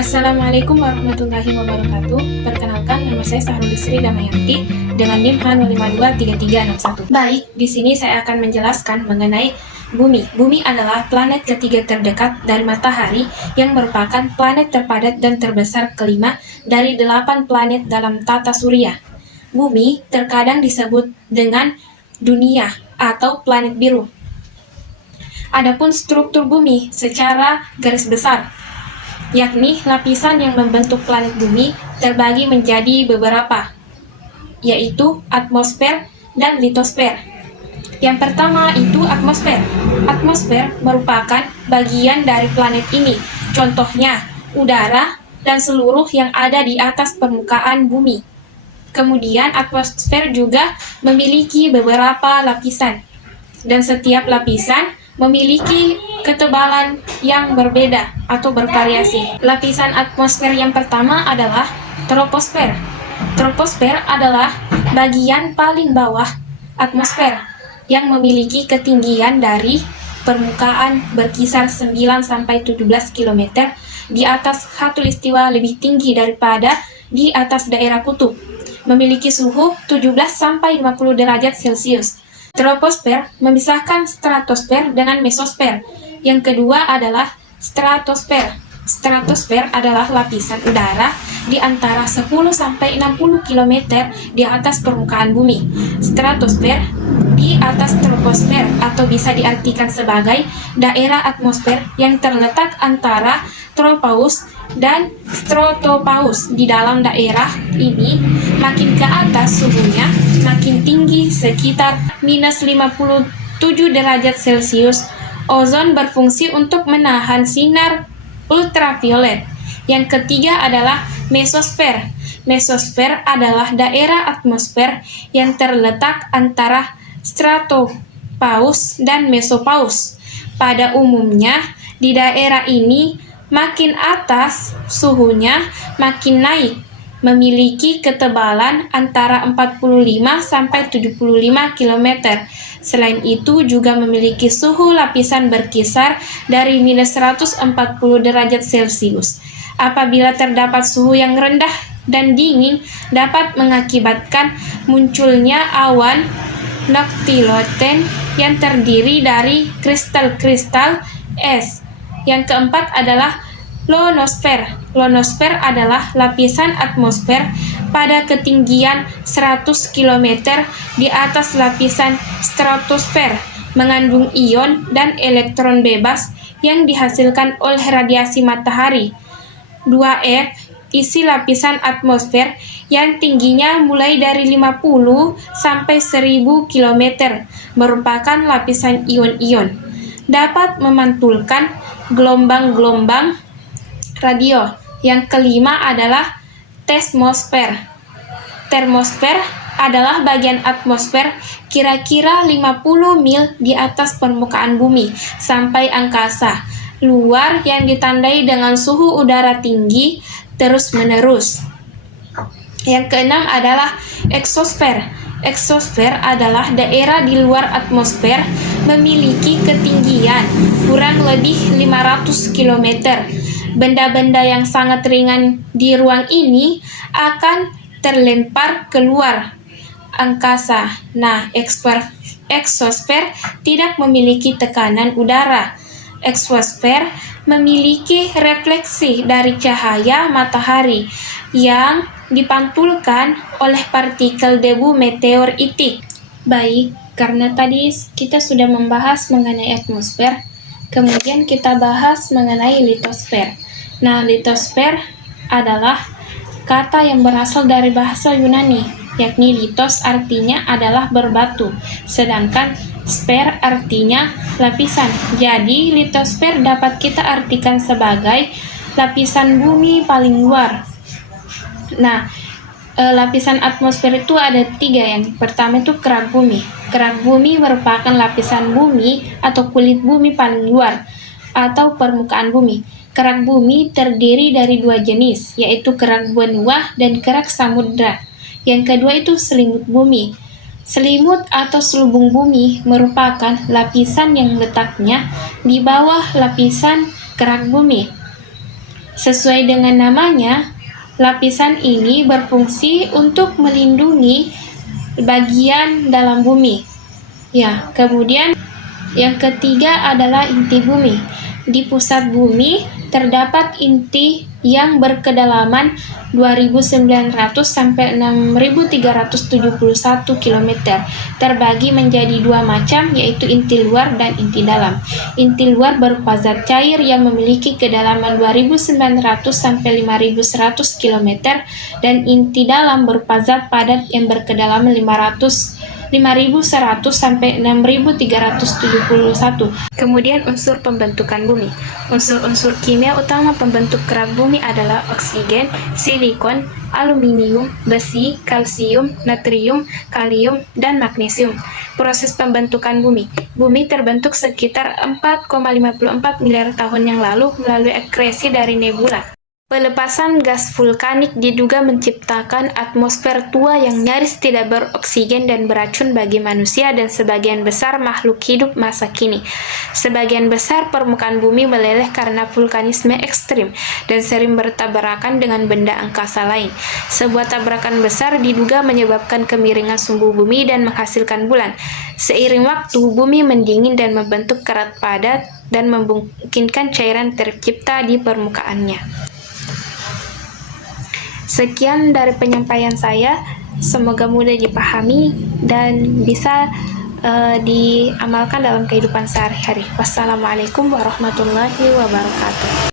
Assalamualaikum warahmatullahi wabarakatuh. Perkenalkan, nama saya Sahrul Sri Damayanti dengan NIM H0523361. Baik, di sini saya akan menjelaskan mengenai Bumi. Bumi adalah planet ketiga terdekat dari Matahari yang merupakan planet terpadat dan terbesar kelima dari 8 planet dalam tata surya. Bumi terkadang disebut dengan dunia atau planet biru. Adapun struktur bumi secara garis besar, yakni lapisan yang membentuk planet bumi terbagi menjadi beberapa, yaitu atmosfer dan litosfer. Yang pertama itu atmosfer. Atmosfer merupakan bagian dari planet ini, contohnya udara dan seluruh yang ada di atas permukaan bumi. Kemudian atmosfer juga memiliki beberapa lapisan, dan setiap lapisan memiliki ketebalan yang berbeda atau bervariasi. Lapisan atmosfer yang pertama adalah troposfer. Troposfer adalah bagian paling bawah atmosfer yang memiliki ketinggian dari permukaan berkisar 9-17 km di atas khatulistiwa, lebih tinggi daripada di atas daerah kutub. Memiliki suhu 17-50 derajat Celcius. Troposfer memisahkan stratosfer dengan mesosfer. Yang kedua adalah stratosfer. Stratosfer adalah lapisan udara di antara 10-60 km di atas permukaan bumi. Stratosfer di atas troposfer atau bisa diartikan sebagai daerah atmosfer yang terletak antara tropaus dan stratopause. Di dalam daerah ini makin ke atas suhunya makin tinggi, sekitar minus 57 derajat Celcius. Ozon berfungsi untuk menahan sinar ultraviolet. Yang ketiga adalah mesosfer. Mesosfer adalah daerah atmosfer yang terletak antara stratopause dan mesopause. Pada umumnya di daerah ini makin atas suhunya makin naik, memiliki ketebalan antara 45-75 km. Selain itu juga memiliki suhu lapisan berkisar dari minus 140 derajat Celcius. Apabila terdapat suhu yang rendah dan dingin, dapat mengakibatkan munculnya awan noctilucent yang terdiri dari kristal-kristal es. Yang keempat adalah ionosfer. Ionosfer adalah lapisan atmosfer pada ketinggian 100 km di atas lapisan stratosfer, mengandung ion dan elektron bebas yang dihasilkan oleh radiasi matahari. 2F, isi lapisan atmosfer yang tingginya mulai dari 50 sampai 1000 km, merupakan lapisan ion-ion. Dapat memantulkan gelombang-gelombang radio. Yang kelima adalah termosfer. Termosfer adalah bagian atmosfer kira-kira 50 mil di atas permukaan bumi sampai angkasa luar yang ditandai dengan suhu udara tinggi terus-menerus. Yang keenam adalah eksosfer. Eksosfer adalah daerah di luar atmosfer, memiliki ketinggian kurang lebih 500 km. Benda-benda yang sangat ringan di ruang ini akan terlempar keluar angkasa. Nah, eksosfer tidak memiliki tekanan udara. Eksosfer memiliki refleksi dari cahaya matahari yang dipantulkan oleh partikel debu meteoritik. Baik, karena tadi kita sudah membahas mengenai atmosfer, kemudian kita bahas mengenai litosfer. Nah, litosfer adalah kata yang berasal dari bahasa Yunani, yakni litos artinya adalah berbatu, sedangkan sfer artinya lapisan. Jadi, litosfer dapat kita artikan sebagai lapisan bumi paling luar. Nah, lapisan atmosfer itu ada 3. Yang pertama itu kerak bumi. Kerak bumi merupakan lapisan bumi atau kulit bumi paling luar atau permukaan bumi. Kerak bumi terdiri dari 2 jenis, yaitu kerak benua dan kerak samudra. Yang kedua itu selimut bumi. Selimut atau selubung bumi merupakan lapisan yang letaknya di bawah lapisan kerak bumi. Sesuai dengan namanya, lapisan ini berfungsi untuk melindungi bagian dalam bumi. Ya, kemudian yang ketiga adalah inti bumi. Di pusat bumi terdapat inti yang berkedalaman 2.900 sampai 6.371 km, terbagi menjadi dua macam, yaitu inti luar dan inti dalam. Inti luar berupa zat cair yang memiliki kedalaman 2.900 sampai 5.100 km, dan inti dalam berupa zat padat yang berkedalaman 5.100 sampai 6.371. Kemudian unsur pembentukan bumi. Unsur-unsur kimia utama pembentuk kerak bumi adalah oksigen, silikon, aluminium, besi, kalsium, natrium, kalium, dan magnesium. Proses pembentukan bumi. Bumi terbentuk sekitar 4,54 miliar tahun yang lalu melalui akresi dari nebula. Pelepasan gas vulkanik diduga menciptakan atmosfer tua yang nyaris tidak beroksigen dan beracun bagi manusia dan sebagian besar makhluk hidup masa kini. Sebagian besar permukaan bumi meleleh karena vulkanisme ekstrim dan sering bertabrakan dengan benda angkasa lain. Sebuah tabrakan besar diduga menyebabkan kemiringan sumbu bumi dan menghasilkan bulan. Seiring waktu, bumi mendingin dan membentuk kerat padat dan memungkinkan cairan tercipta di permukaannya. Sekian dari penyampaian saya, semoga mudah dipahami dan bisa diamalkan dalam kehidupan sehari-hari. Wassalamualaikum warahmatullahi wabarakatuh.